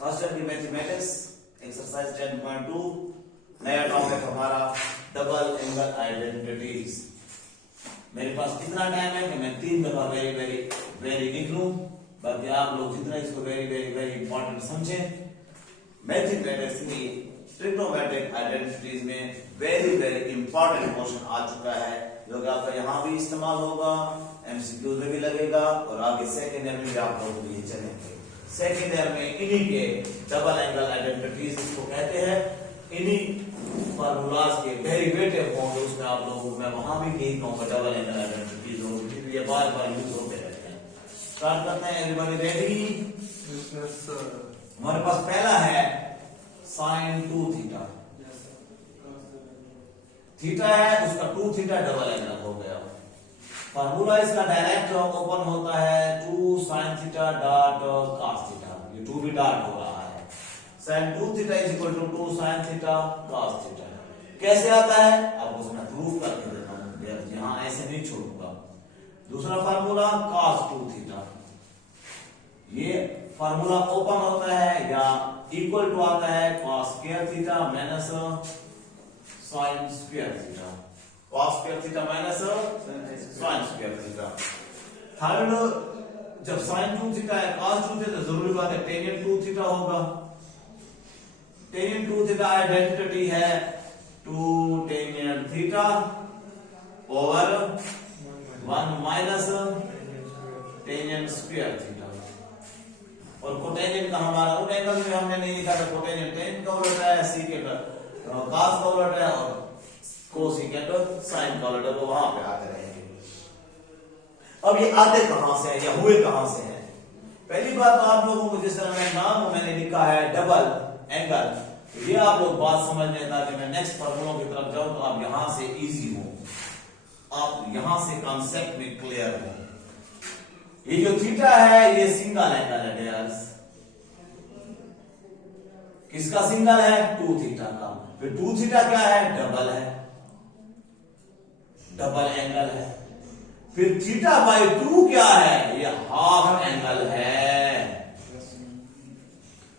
First year की mathematics exercise 10.2 नया topic हमारा डबल एंगल आइडेंटिटीज। मेरे पास कितना टाइम है कि मैं 3 दफा वेरी वेरी वेरी लिख लूं, बाकी आप लोग जितना इसको वेरी वेरी वेरी इंपॉर्टेंट समझें। मैथमेटिक्स की ट्रिग्नोमेट्रिक आइडेंटिटीज में वेरी वेरी इंपॉर्टेंट क्वेश्चन आ चुका है जो कि आपका यहाँ भी इस्तेमाल होगा, एमसीक्यू में भी लगेगा और आगे सेकेंड ईयर में भी आप लोगों को ये चलेंगे। सेकेंड ईयर में इन्हीं के डबल एंगल आइडेंटिटीज इसको कहते हैं, इन्हीं फार्मूलाज के डेरिवेटिव होंगे उसमें आप लोगों को मैं वहां भी यही कहूंगा डबल एंगल आइडेंटिटीज होंगे, ये बार बार यूज होते रहते हैं। स्टार्ट करते हैं, एवरीबॉडी रेडी? हमारे पास पहला है sin 2 थीटा। थीटा है उसका 2 थीटा डबल एंगल हो गया। फार्मूला इसका डायरेक्ट ओपन होता है 2 sin theta dot cos theta, ये 2 भी डॉट हो रहा है। sin 2 theta is equal to 2 sin theta cos theta. कैसे आता है आपको मैं प्रूफ करके देता हूं, यहां ऐसे नहीं छोड़ूंगा। दूसरा फार्मूला cos 2 थीटा, ये फार्मूला ओपन होता है या इक्वल टू आता है cos square theta minus sin square theta, cos square theta minus sin square theta. Third, जब sin 2 थीटा है cos 2 थीटा, जरूरी बात है tan 2 थीटा होगा। tan 2 थीटा आइडेंटिटी है 2 tan theta over 1 minus tan square theta. और कोटेनियन का हमारा उन एंगल में हमने नहीं लिखा था, कोटेनियन टेन का उलट है, सीकेंट cos का उलट है और कोसिकेंट साइन का उलट है, वो वहां पे आते रहेंगे। अब ये आते कहां से हैं या हुए कहां से हैं? पहली बात तो आप लोगों को जिस तरह मैं नाम मैंने लिखा है डबल एंगल, ये आप लोग बात समझ लें ताकि मैं नेक्स्ट फॉर्मूलों की तरफ जाऊं तो आप यहां से इजी हो, आप यहां से कॉन्सेप्ट में क्लियर हो। ये जो थीटा है ये सिंगल एंगल है डियर्स। किसका सिंगल है? 2 थीटा का। फिर 2 थीटा क्या है? डबल है, डबल एंगल है। फिर थीटा बाई 2 क्या है? ये हाफ एंगल है।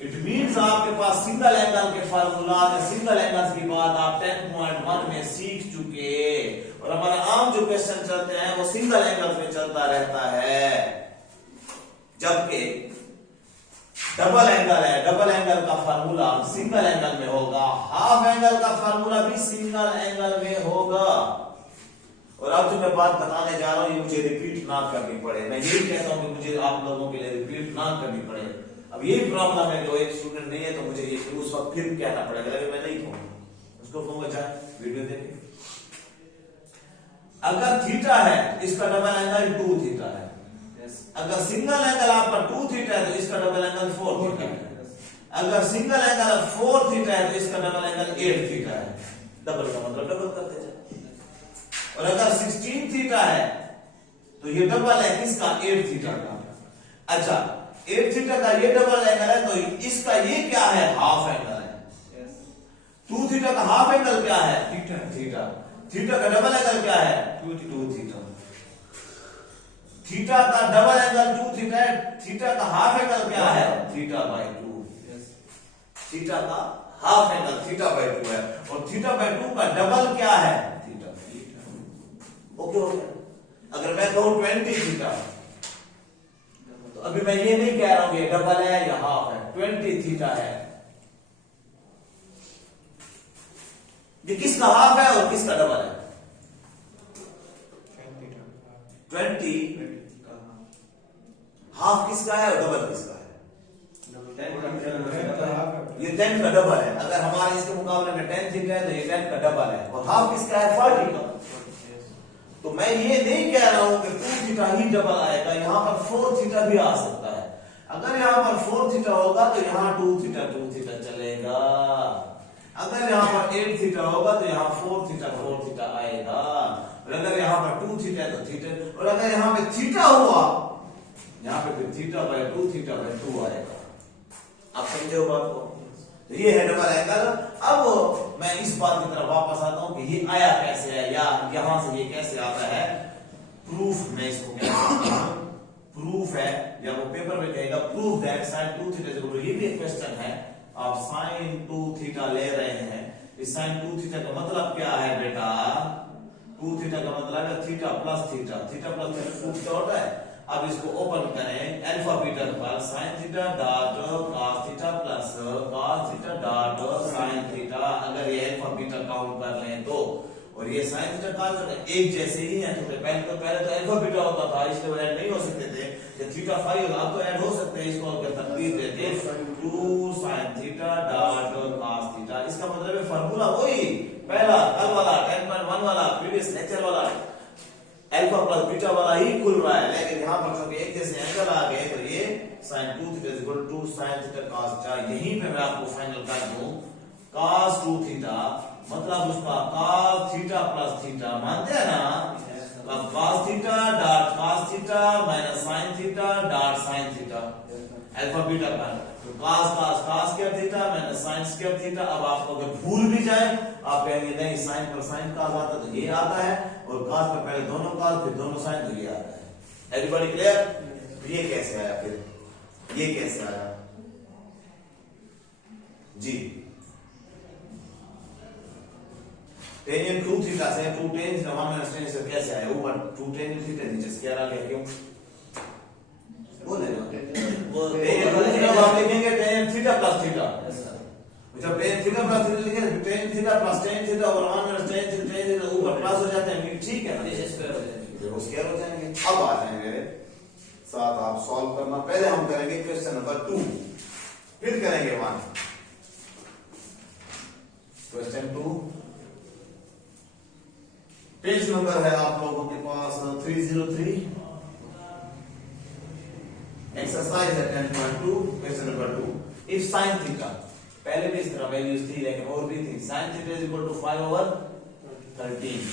इट मींस आपके पास सिंगल एंगल के फार्मूला, सिंगल एंगल्स की बात आप 10.1 में सीख चुके, और हमारे आम जो क्वेश्चन चलते हैं वो सिंगल एंगल में चलता रहता है। जबकि डबल एंगल है, डबल एंगल का फार्मूला सिंगल एंगल में होगा, हाफ एंगल का फार्मूला भी सिंगल एंगल में होगा। और अब जो मैं बात बताने जा रहा हूं ये मुझे रिपीट ना करनी पड़े, मैं यही कहता हूं कि मुझे आप लोगों के लिए रिपीट ना करनी पड़े। अब यही प्रॉब्लम है, जो एक स्टूडेंट नहीं है तो मुझे ये उस वक्त फिर कहना पड़ेगा, लेकिन मैं नहीं कहूंगा, उसको कहूंगा जाए वीडियो देखें। अगर थीटा है इसका डबल एंगल 2 थीटा है, अगर सिंगल एंगल आपका 2 थीटा है तो इसका डबल एंगल 4 थीटा है, अगर सिंगल एंगल 4 थीटा है तो इसका डबल एंगल 8 थीटा है। डबल का मतलब डबल करते जाए। और अगर 16 थीटा है तो ये डबल है किसका? 8 थीटा का। अच्छा, 8 थीटा का ये डबल एंगल है तो इसका ये क्या है? हाफ एंगल है। 2 थीटा का हाफ एंगल क्या है? थीटा। थीटा का डबल एंगल क्या है? 2 थीटा। थीटा का डबल एंगल 2 थीटा है, थीटा का हाफ एंगल क्या है? Theta by 2। थीटा का हाफ एंगल थीटा बाई 2 है, और थीटा बाई 2 का डबल क्या है? थीटा। ओके हो गया। अगर मैं कहूं 20 थीटा तो अभी मैं ये नहीं कह रहा हूं ये डबल है या हाफ है, 20 थीटा है। ये किसका हाफ है और किसका डबल है? 20 हाफ किसका है और डबल किसका है? ये 10 का डबल है। अगर हमारे इसके मुकाबले में 10 थीटा है तो ये 10 का डबल है, और हाफ किसका है? 40 का। तो मैं ये नहीं कह रहा हूं कि 2 थीटा ही डबल आएगा, यहां पर 4 थीटा भी आ सकता है। अगर यहां पर 4 थीटा होगा तो यहां 2 थीटा चलेगा। अगर यहां पर 8 थीटा होगा तो यहां 4 थीटा आएगा। और अगर यहां पर 2 थीटा तो थीटा, और अगर यहां पे थीटा हुआ यहां पे फिर थीटा बाई 2 आएगा। आप समझे हो बात को? तो ये है डबल एंगल। अब मैं इस बात की तरफ वापस आता हूं कि ये आया कैसे है या यहां से ये कैसे आता है, प्रूफ मैं इसको कहता हूं। प्रूफ है, या वो पेपर में कहेगा proof that sin 2 theta is equal to, ये भी एक क्वेश्चन है, आप sin 2 थीटा ले रहे हैं, इस sin 2 थीटा का मतलब क्या है बेटा, 2 थीटा का मतलब है theta plus theta, theta plus theta होता है। अब इसको ओपन करें अल्फा बीटा पर sin theta dot cos theta plus cos theta dot sin theta, अगर ये अल्फा बीटा काउंट कर रहे हैं तो, और ये sin थीटा cos थीटा एक जैसे ही हैं, तो पहले तो अल्फा बीटा होता था, इसलिए वो ऐड नहीं हो सकते थे, ये थीटा फाई होगा, अब तो ऐड हो सकते हैं, इसको अगर तकदीर देते 2 sin theta dot cos theta, इसका मतलब है फार्मूला वही पहला कल वाला 10.1 वाला प्रीवियस लेक्चर वाला अल्फा प्लस बीटा वाला ही खुल रहा है, लेकिन यहां पर क्योंकि एक जैसे एंगल आ गए तो ये sin 2 theta is equal to sin theta cos theta, यहीं पे मैं आपको फाइनल कर दूं cos 2 थीटा मतलब उसका cos थीटा प्लस थीटा, मानते हैं ना, अब cos theta dot cos theta minus sin theta dot sin theta alpha beta का, तो cos square theta minus sin square theta. अब आपको अगर भूल भी जाए आप कहेंगे नहीं sin पर sin cos आता तो ये आता है, और cos पर पहले दोनों cos फिर दोनों sin तो ये आता है। Everybody clear? ये कैसे आया, फिर ये कैसे आया जी, tan 2 थीटा से 2 tan थीटा 1 माइनस tan से कैसे आया, ऊपर 2 tan थीटा नीचे स्क्वायर आ गया, क्यों बोले ना, वो tan थीटा आप लिखेंगे tan थीटा प्लस थीटा, जब tan थीटा प्लस थीटा लिखेंगे tan theta plus tan theta और 1 माइनस tan थीटा ऊपर प्लस हो जाते हैं, ठीक है ना, नीचे स्क्वायर हो जाएंगे, वो स्क्वायर हो जाएंगे। अब आ जाएंगे साथ आप सॉल्व करना, पहले हम करेंगे क्वेश्चन नंबर 2, फिर करेंगे 1। क्वेश्चन 2 पेज नंबर है आप लोगों के पास 303, एक्सरसाइज है 10.2, question number 2। If sin theta, पहले भी इस तरह वैल्यूज थी लेकिन और भी थी, sin theta is equal to 5/13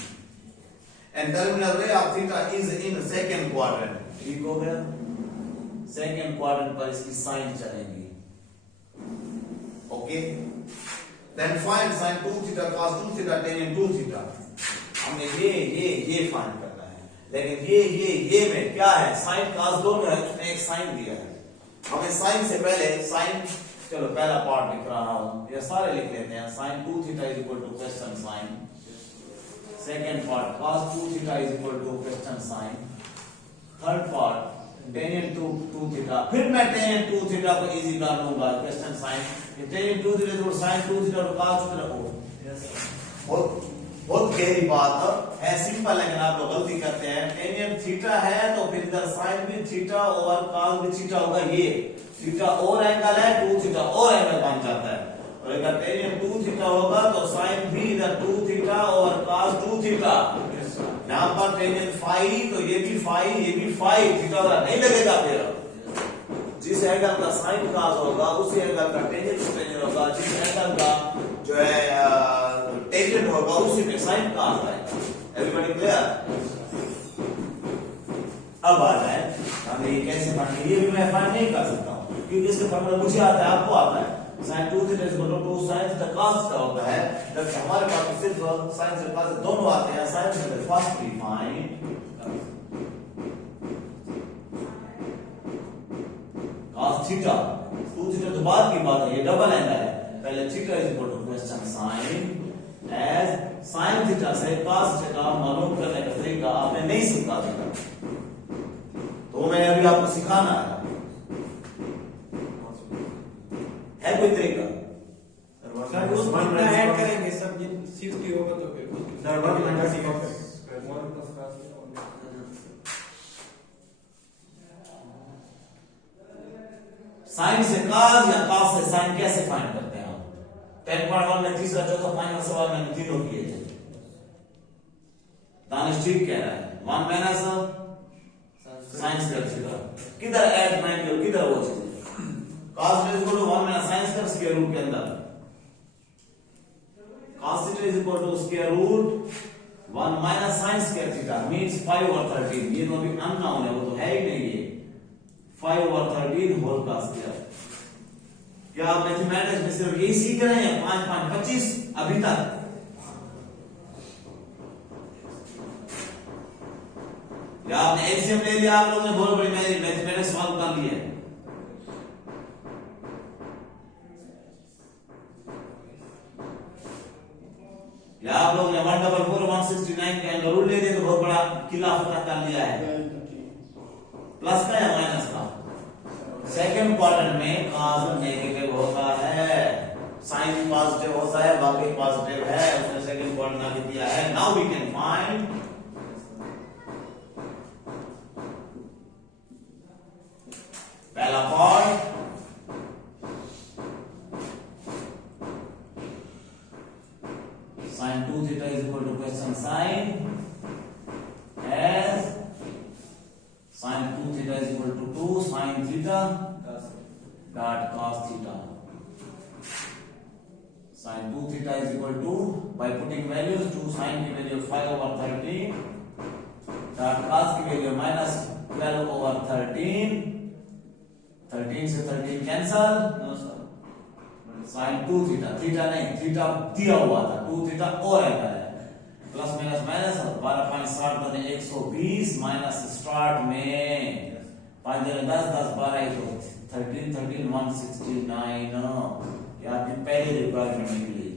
and terminal ray of theta is in second quadrant, ठीक हो गया, सेकंड क्वाड्रेंट पर इसकी साइन चलेंगी, okay, then find sin 2 theta cos 2 theta tan 2 theta, हमने ये फाइंड करना है, लेकिन ये में क्या है, साइन cos दोनों है, उसने एक साइन दिया है, हमें साइन से पहले साइन, चलो पहला पार्ट लिख रहा हूं, ये सारे लिख लेते हैं, sin 2 theta is equal to question sign, second part cos 2 theta is equal to question sign, third part tan 2 theta, फिर मैं tan 2 थीटा को इजी कर लूंगा question sign, tan 2 theta is sin 2 theta और cos 2 थीटा, बहुत गहरी बात है, सिंपल, लेकिन आप लोग गलती करते हैं, tan थीटा है तो फिर इधर sin भी थीटा और cos भी थीटा होगा, ये थीटा और एंगल है, 2 थीटा और एंगल बन जाता है, और अगर tan 2 थीटा होगा तो sin भी इधर 2 थीटा और cos 2 थीटा, यहां पर tan फाई तो ये भी फाई थीटा नहीं लगेगा, फिर जिस एंगल का sin cos होगा उसी एंगल का tan होगा, जिस एंगल का जो है टेंजेंट होगा उसी में साइन cos आएगा। Everybody clear? अब आ जाए हम ये कैसे फाइंड, ये भी मैं फाइंड नहीं कर सकता हूं क्योंकि इसका फार्मूला मुझे आता है, आपको आता है, sin 2 theta is equal to sin theta cos का होता है, जबकि हमारे पास सिर्फ sin से cos दोनों आते हैं, sin से first we find cos theta, 2 theta तो बाद की बात है, ये डबल एंगल है, पहले theta is equal to question sign as sin theta से cos थीटा मालूम करने का तरीका आपने नहीं सीखा था, तो मैंने अभी आपको सिखाना है कोई तरीका, सर उस कितना ऐड करेंगे सब जिन शिफ्ट की होगा तो फिर सर 1 माइनस साइन से cos या cos से sin कैसे फाइंड करते हैं हम, 10.1 में तीसरा चौथा फाइनल सवाल मैंने तीनों किए थे, दानिश ठीक कह रहा है, 1 माइनस sin स्क्वायर थीटा, किधर ऐड माइंड करो, किधर वो चीज cos is equal to 1 minus sin square square root के अंदर, cos theta is equal to square root 1 minus sin square theta means 5 और 13, ये तो अभी अननोन है, वो तो है ही नहीं, ये 5 और 13 होल का स्क्वायर, क्या आप मैथमेटिक्स में सिर्फ यही सीख रहे हैं, 5 5 25 अभी तक, या आपने एलसीएम ले लिया आप लोगों ने, बहुत बड़ी मैथमेटिक्स सॉल्व कर ली है। या आप लोगों ने 144 169 के एंगल रूल ले दिया तो बहुत बड़ा किला फतह कर लिया है। प्लस का या माइनस का? सेकंड क्वाड्रेंट में cos नेगेटिव होता है, साइन पॉजिटिव होता है, बाकी पॉजिटिव है, उसने सेकंड क्वाड्रेंट आगे दिया है। नाउ वी कैन फाइंड पहला part, sin 2 theta is equal to question sin as sin 2 theta is equal to 2 sin theta dot cos theta. Sin 2 theta is equal to, by putting values, 2 sin की value 5 over 13 dot cos की value minus 12 over 13, 13 से 13 cancel, sin 2 theta, theta नहीं, theta दिया हुआ था, 2 theta और angle है, plus minus minus 12.60 बने 120 माइनस स्टार्ट में 5 10 10 12 तो 13 13 169 ये आपकी पहली रिक्वायरमेंट निकली।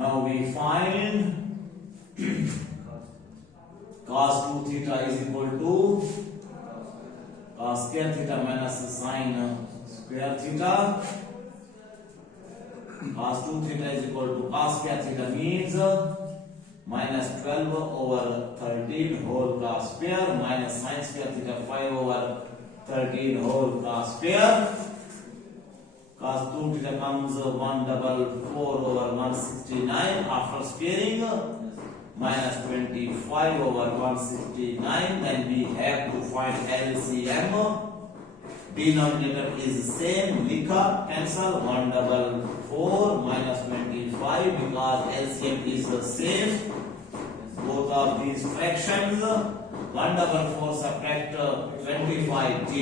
now we find cos 2 theta is equal to cos square theta minus sin square theta. Cos 2 theta is equal to cos square theta means minus 12 over 13 whole cos square minus sin square theta 5 over 13 whole cos square. Cos 2 theta comes 144 over 169 after squaring, minus 25 over 169. Then we have to find LCM. Denominator is same, likha, cancel 144 minus 25 because LCM is the same. Both of these fractions. 144 subtract 25T.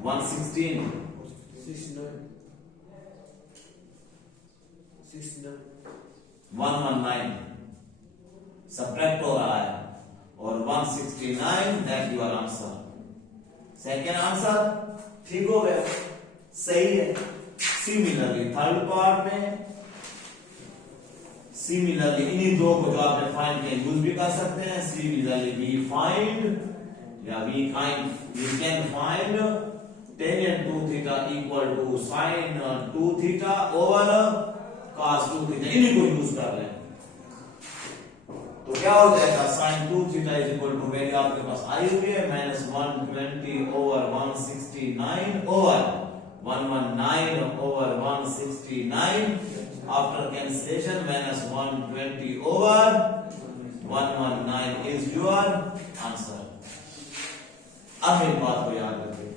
116. 119 subtract हो रहा है और 169 that your answer. Second answer ठीक हो गया, सही है। Similarly third part में सिमिलरली इन्हीं दो को जो आपने फाइंड किया यूज भी कर सकते हैं। सिमिलरली वी फाइंड या we can find tan 2 theta equal to sin 2 theta over cos 2 theta, इन्हीं को यूज कर रहे हैं तो क्या हो जाएगा sin 2 theta is equal to value आपके पास आई हुई है minus 120 over 169 over 119 over 169 after cancellation minus 120 over 119 is your answer। अब एक बात को याद रखिए,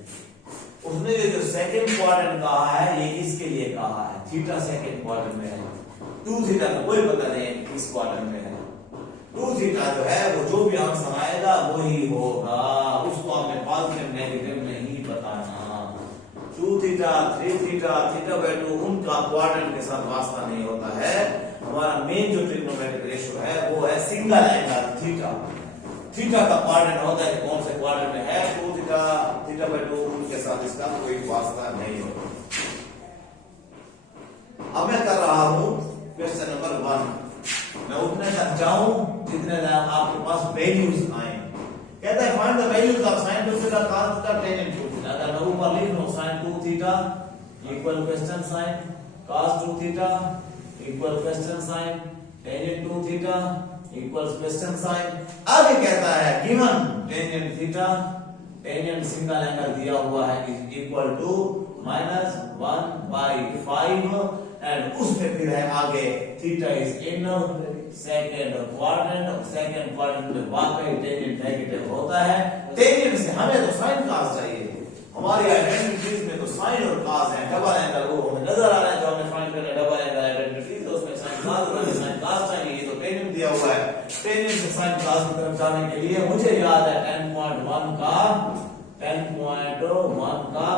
उसने ये जो सेकंड क्वाड्रेंट कहा है ये किसके लिए कहा है? थीटा सेकंड क्वाड्रेंट में है, 2 थीटा का कोई पता नहीं किस क्वाड्रेंट में है। 2 थीटा जो है वो जो भी आंसर आएगा वही होगा, उसको आपने पॉजिटिव नेगेटिव नहीं बताना। 2 थीटा 3 थीटा थीटा बाय 2 उनका क्वाड्रेंट के साथ वास्ता नहीं होता है। हमारा मेन जो ट्रिग्नोमेट्रिक रेशियो है वो है सिंगल एंगल थीटा। थीटा का क्वाड्रेंट होता है कि कौन से क्वाड्रेंट में है, 2 थीटा थीटा बाय 2 उनके साथ इसका कोई वास्ता नहीं होता। अब मैं कर रहा हूं क्वेश्चन नंबर 1। मैं उतने तक जाऊं जितने आपके पास वैल्यूज आए। कहता है find the values of sin 2 theta cos theta tan 2 theta. अगर मैं ऊपर लिख लूं sin 2 theta equal question sin cos 2 theta equal question sin tan 2 theta equal question sin। आगे कहता है given tan theta, tan single angle दिया हुआ है इज इक्वल टू -1/5 एंड उसमें फिर है आगे theta is in second quadrant. Second quadrant में वाकई tan नेगेटिव होता है। tan से हमें तो sin cos चाहिए, हमारी आइडेंटिटीज में तो sin और cos है। डबल एंगल वो हमें नजर आ रहा है जो हमने फाइंड करना है, डबल एंगल आइडेंटिटीज, उसमें sin cos और sin cos चाहिए। ये तो tan दिया हुआ है, tan से sin cos की तरफ जाने के लिए मुझे याद है 10.1 का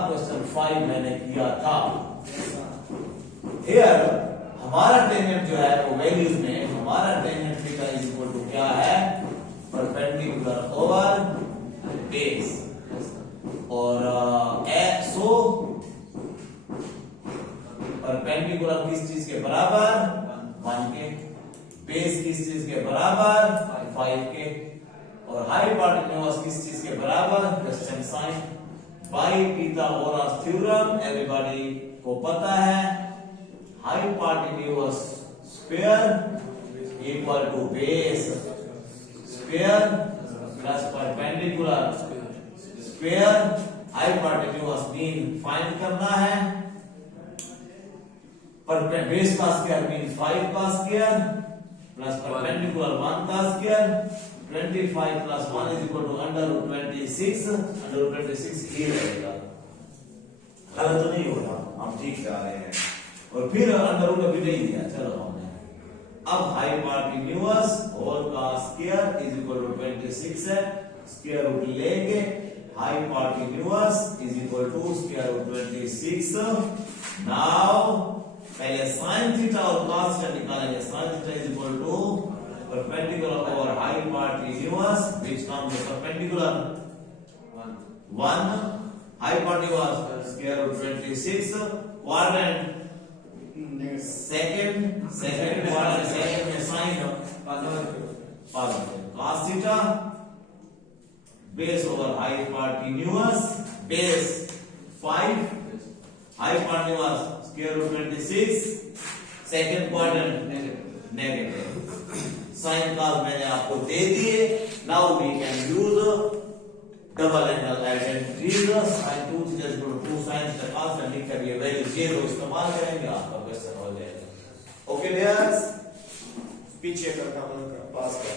क्वेश्चन 5 मैंने किया था। हियर हमारा tan जो है वो वैल्यूज में हमारा tan theta is equal to क्या है, परपेंडिकुलर ओवर बेस। और सो परपेंडिकुलर किस चीज के बराबर, 1 के, बेस किस चीज के बराबर, 5 के, और हाइपोटेन्यूज किस चीज के बराबर, question sign. By Pythagoras theorem everybody को पता है, hypotenuse square equal to base square plus perpendicular square. Hypotenuse mean find करना है, बेस का स्क्वायर मीन 5 का स्क्वायर प्लस परपेंडिकुलर 1 का square. 25 plus 1 is equal to √26। √26 ही रहेगा, गलत तो नहीं होगा, हम ठीक जा रहे हैं। और फिर अंडर रूट अभी नहीं दिया, चलो हमने अब हाइपोटेन्यूज होल का स्क्वायर इज इक्वल टू 26 है, स्क्वायर रूट लेंगे, hypotenuse is equal to square root 26। Now पहले sin थीटा और cos थीटा निकालेंगे। sin theta is equal to perpendicular over hypotenuse which comes perpendicular 1 hypotenuse square root 26 quadrant second quadrant second में sin cos theta base over hypotenuse base 5 hypotenuse square root 26 second quadrant negative. Sine cos मैंने आपको दे दिए। Now we can use double angle identities. sin 2 theta equal to 2 sin theta cos theta लिखकर ये value 0 इस्तेमाल करेंगे, आपका question हो जाएगा। ओके डियर्स, पीछे का पास कर